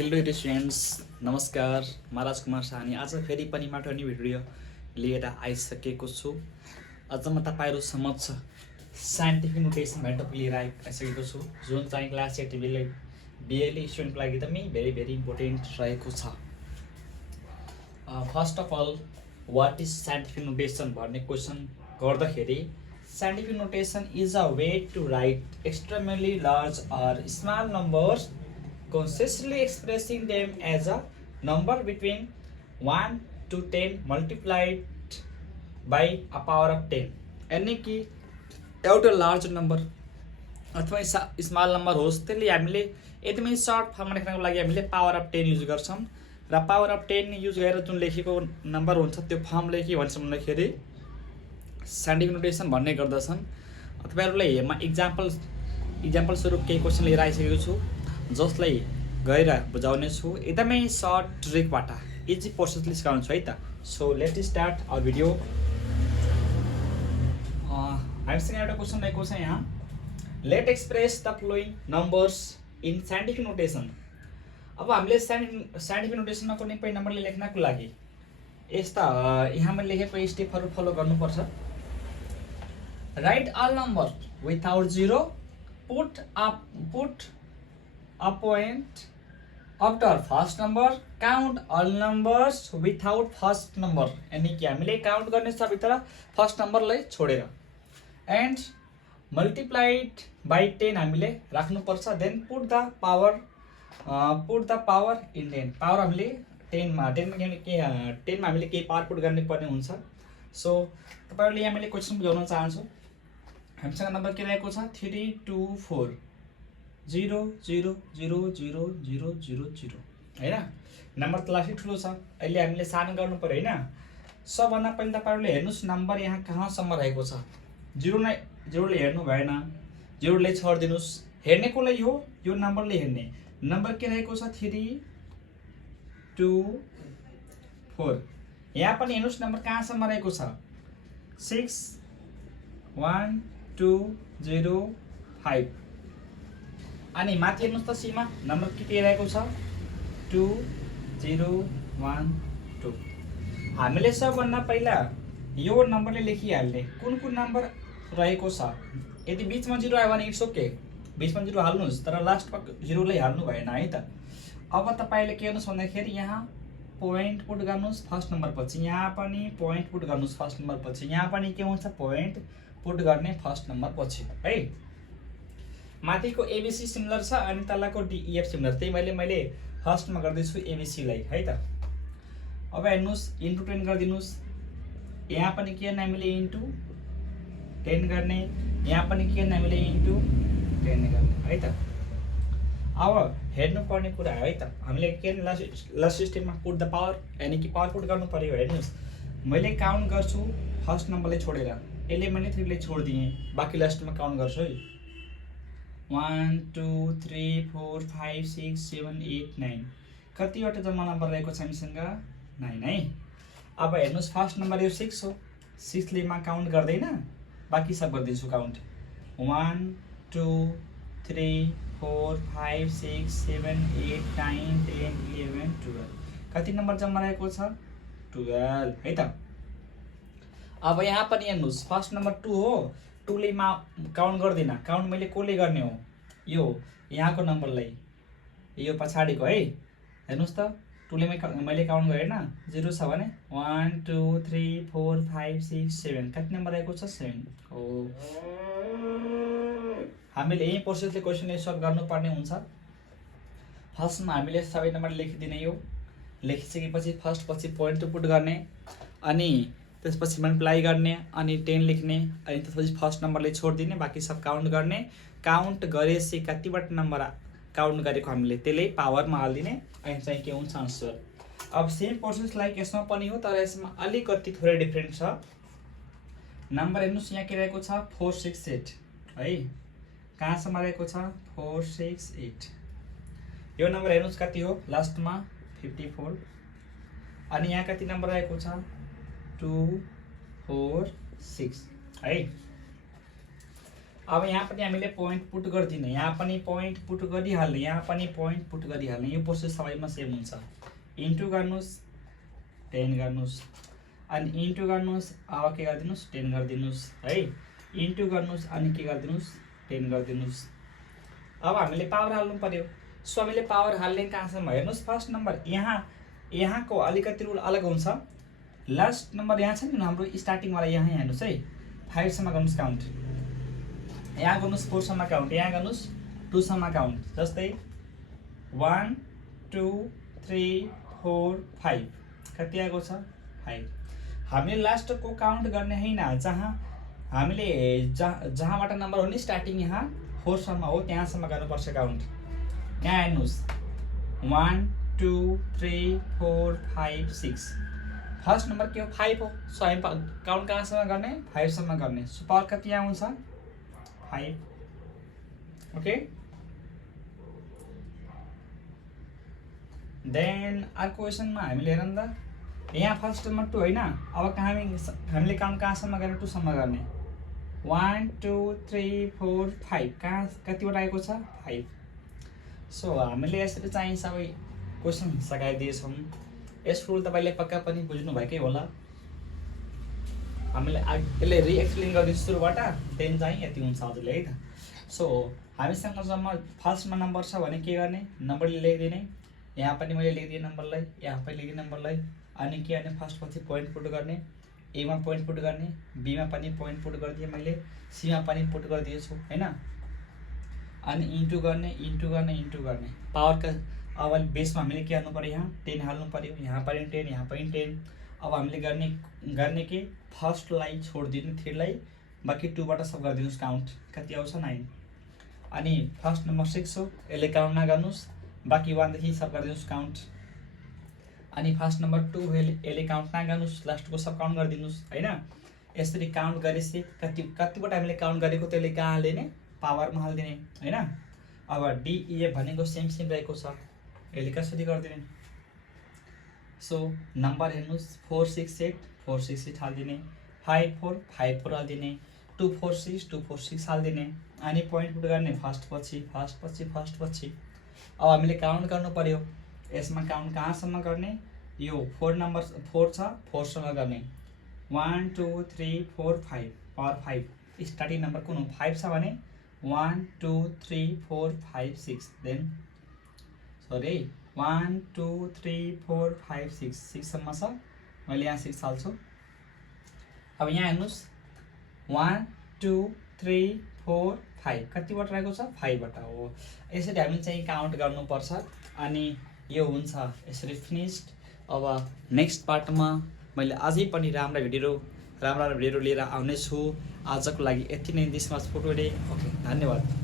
Hello dear students, नमस्कार। म राजकुमार साहनी आज फेरि पनि एउटा न्यू भिडियो लिएर आइसकेको छु। आज म तपाईँहरू समक्ष साइन्टिफिक नोटेसन भन्ने टपिक लिएर आइसकेको छु, जुन चाहिँ क्लास 8 बिएलई स्टुडेन्टको लागि एकदमै भेरी इम्पोर्टेन्ट रहेको छ। First of all, what is scientific notation भन्ने क्वेसन गर्दाखेरि scientific notation is a way to write extremely large or small numbers consistently expressing them as a number between 1 to 10 multiplied by a power of 10। यानी कि एउटा large number अथवा small number होस्, त्यसले हामीले एकदमै सर्ट फर्ममा लेख्नको लागि हामीले पावर अफ 10 युज गर्छौँ। र पावर अफ 10 युज गरेर जुन लेखेको नम्बर हुन्छ त्यो फर्मले के भन्छ भन्दाखेरि साइन्टिफिक नोटेसन भन्ने गर्दछन्। तपाईँहरूलाई म इक्जाम्पल स्वरूप केही क्वेसन लिएर आइसकेको छु, जसलाई गएर बुझाउने छु एकदमै सर्ट ट्रिकबाट, इजी प्रोसेसले सिकाउनु छु है त। So let start our video. हामीसँग एउटा क्वेसन रहेको छ यहाँ, let express the following numbers in scientific notation. अब हामीले साइन्टिफिक नोटेसनमा कुनै पनि नम्बरले लेख्नको लागि यस्ता यहाँ मैले लेखेको स्टेपहरू फलो गर्नुपर्छ। Write all number without zero, put a point after first number, count all numbers without first number। यानी कि हामीले काउन्ट गर्ने सबैतिर फर्स्ट नम्बरलाई छोडेर, एन्ड मल्टिप्लाइड बाई 10 हामीले राख्नुपर्छ। Then put the power in 10। Power हामीले 10मा हामीले केही पावर पुट गर्नु पर्ने हुन्छ। सो तपाईँहरूले यहाँ मैले क्वेसन बुझाउन चाहन्छु। हामीसँग नम्बर के रहेको छ 324 0 0 0 0 0 0 0 होइन। नम्बर त लास्टै ठुलो छ, अहिले हामीले सानो गर्नु पर्यो होइन। सबभन्दा पहिला तपाईँहरूले हेर्नुहोस् नम्बर यहाँ कहाँसम्म रहेको छ। जिरोले हेर्नु भएन, जिरोले छोडिदिनुहोस्। हेर्ने कसलाई हो, यो नम्बरले हेर्ने। नम्बर के रहेको छ 3 2 4। यहाँ पनि हेर्नुहोस् नम्बर कहाँसम्म रहेको छ 6 1 2 0 5। अनि माथि हेर्नुहोस् त सीमा नम्बर के रहेको छ 2 0 1 2। हामीले सबभन्दा पहिला यो नम्बरले लेखिहाल्ने कुन नम्बर रहेको छ। यदि बिचमा जिरो आयो भने इट्स ओके, बिचमा जिरो हाल्नुहोस्, तर लास्टमा जिरोलाई हाल्नु भएन है त। अब तपाईँले के गर्नुहोस् भन्दाखेरि यहाँ पोइन्ट पुट गर्नुहोस् फर्स्ट नम्बर पछि, यहाँ पनि पोइन्ट पुट गर्नुहोस् फर्स्ट नम्बर पछि, यहाँ पनि के हुन्छ पोइन्ट पुट गर्ने फर्स्ट नम्बर पछि है। माथिको एबिसी सिमिलर छ अनि तलको डिइएफ सिमिलर, त्यही मैले फर्स्टमा गर्दैछु एबिसीलाई है त। अब हेर्नुहोस् इन्टु 10 गरिदिनुहोस्। यहाँ पनि के गर्ने हामीले इन्टु 10 गर्ने, यहाँ पनि के गर्ने हामीले इन्टु 10 गर्ने है त। अब हेर्नुपर्ने कुरा है त, हामीले के लास्ट सिस्टममा पुट द पावर, यानि कि पावर पुट गर्नु पर्यो। हेर्नुहोस् मैले काउन्ट गर्छु फर्स्ट नम्बरलाई छोडेर, यसले मैले 3 लाई छोडिदिएँ, बाँकी लास्टमा काउन्ट गर्छु है। 1 2 3 4 5 6 7 8 9। कतिवटा जम्मा नम्बर रहेको छ हामीसँग 9 है। अब हेर्नुहोस् फर्स्ट नम्बर यो 6 हो, 6 ले मा काउन्ट गर्दैन, बाँकी सब गर्दैछु काउन्ट 1 2 3 4 5 6 7 8 9 10 11 12। कति नम्बर जम्मा रहेको छ 12 है त। अब यहाँ पनि हेर्नुहोस् फर्स्ट नम्बर 2 हो, 2 ले मा काउन्ट गर्दिनँ, काउन्ट मैले कसले गर्ने हो यो यहाँको नम्बरलाई, यो पछाडिको है। हेर्नुहोस् त 2 ले मैले काउन्ट गरेन, 0 छ भने 1 2 3 4 5 6 7। कति नम्बर रहेको छ 7 हो। हामीले यही प्रोसेसले क्वेसनले सल्भ गर्नुपर्ने हुन्छ। फर्स्टमा हामीले सबै नम्बर लेखिदिने, यो लेखिसकेपछि फर्स्ट पछि पोइन्ट पुट गर्ने, अनि त्यसपछि मल्टिप्लाई गर्ने, अनि 10 लेख्ने, अनि त्यसपछि फर्स्ट नम्बरले छोडिदिने, बाँकी सब काउन्ट गर्ने। काउन्ट गरेपछि कतिवटा नम्बर काउन्ट गरेको हामीले त्यसले पावरमा हालिदिने, अनि चाहिँ के हुन्छ आन्सर। अब सेम प्रोसेस लाइक यसमा पनि हो, तर यसमा अलिकति थोरै डिफ्रेन्ट छ। नम्बर हेर्नुहोस् यहाँ के रहेको छ 4 6 8 है। कहाँसम्म रहेको छ 4 6 8। यो नम्बर हेर्नुहोस् कति हो लास्टमा 54। अनि यहाँ कति नम्बर रहेको छ 2 4 6 है। अब यहाँ पनि हामीले पोइन्ट पुट गरिदिने, यहाँ पनि पोइन्ट पुट गरिहाल्ने, यहाँ पनि पोइन्ट पुट गरिहाल्ने। यो प्रोसेस सबैमा सेम हुन्छ। इन्टु गर्नुहोस् 10 गर्नुहोस् अनि इन्टु गर्नुहोस्, अब के गरिदिनुहोस् 10 गरिदिनुहोस् है। इन्टु गर्नुहोस् अनि के गरिदिनुहोस् 10 गरिदिनुहोस्। अब हामीले पावर हाल्नु पर्यो। सो हामीले पावर हाल्ने कहाँसम्म हेर्नुहोस्, फर्स्ट नम्बर यहाँको अलिकति रुल अलग हुन्छ। लास्ट नम्बर यहाँ छ नि हाम्रो स्टार्टिङवाला, यहाँ हेर्नुहोस् है 5 सम्म गर्नुहोस् काउन्ट, यहाँ गर्नुहोस् 4 सम्म काउन्ट, यहाँ गर्नुहोस् 2 सम्म काउन्ट। जस्तै 1 2 3 4 5 कति आएको छ 5। हामीले लास्टको काउन्ट गर्ने होइन, जहाँबाट नम्बर हो नि स्टार्टिङ यहाँ 4 सम्म हो त्यहाँसम्म गर्नुपर्छ काउन्ट। यहाँ हेर्नुहोस् 1 2 3 4 5 6, फर्स्ट नम्बर के हो 5 हो। सो हामी काउन्ट कहाँसम्म गर्ने 5 सम्म गर्ने। सो पावर कति यहाँ हुन्छ 5। ओके, देन अर्को क्वेसनमा हामीले हेरौँ त, यहाँ फर्स्ट नम्बर 2 होइन। अब हामीले काउन्ट कहाँसम्म गर्ने 2 सम्म गर्ने। 1 2 3 4 5 कहाँ कतिवटा आएको छ 5। सो हामीले यसरी चाहिँ सबै क्वेसन सघाइदिएछौँ। यसको रुल तपाईँले पक्का पनि बुझ्नुभएकै होला। हामीले यसले रिएक्सप्लेन गरिदिन्छु सुरुबाट, देन चाहिँ यति हुन्छ हजुरले है त। सो हामीसँग जम्मा फर्स्टमा नम्बर छ भने के गर्ने, नम्बरले लेखिदिने। यहाँ पनि मैले लेखिदिएँ नम्बरलाई, यहाँ पनि लेखिदिएँ नम्बरलाई। अनि के गर्ने फर्स्ट पछि पोइन्ट पुट गर्ने, एमा पोइन्ट पुट गर्ने, बीमा पनि पोइन्ट पुट गरिदिएँ मैले, सीमा पनि पुट गरिदिएछु होइन। अनि इन्टु गर्ने इन्टु गर्ने इन्टु गर्ने। पावरका अब बेसमा हामीले के हाल्नु पऱ्यो, यहाँ 10 हाल्नु पऱ्यो, यहाँ पनि 10, यहाँ पनि 10। अब हामीले गर्ने के फर्स्टलाई छोडिदिने 3 लाई, बाँकी 2 बाट सब गरिदिनुहोस् काउन्ट, कति आउँछ 9। अनि फर्स्ट नम्बर 6 हो, यसले काउन्ट नगर्नुहोस्, बाँकी 1 देखि सब गरिदिनुहोस् काउन्ट। अनि फर्स्ट नम्बर 2 यसले काउन्ट नगर्नुहोस्, लास्टको सब काउन्ट गरिदिनुहोस् होइन। यसरी काउन्ट गरेपछि कतिवटा हामीले काउन्ट गरेको त्यसले कहाँ हालिदिने पावरमा हालिदिने होइन। अब डिइएफ भनेको सेम रहेको छ, यसले कसरी गरिदिने। सो नम्बर हेर्नुहोस् 468 हालिदिने, 54 हालिदिने, 246 हालिदिने। अनि पोइन्ट पुट गर्ने फर्स्ट पछि। अब हामीले काउन्ट गर्नु पर्यो, यसमा काउन्ट कहाँसम्म गर्ने, यो 4 नम्बर 4 छ 4 सम्म गर्ने। 1 2 3 4 5 पावर 5। स्टार्टिङ नम्बर कुन हो 5 छ भने 1 2 3 4 5 6, देन सरी 1 2 3 4 5 6 सम्म छ, मैले यहाँ 6 हाल्छु। अब यहाँ हेर्नुहोस् 1 2 3 4 5 कतिवटा रहेको छ 5 वटा हो। यसरी हामी चाहिँ काउन्ट गर्नुपर्छ अनि यो हुन्छ यसरी फिनिस्ड। अब नेक्स्ट पार्टमा मैले अझै पनि राम्रा भिडियो लिएर आउनेछु। आजको लागि यति नै। This much for today. Okay, धन्यवाद।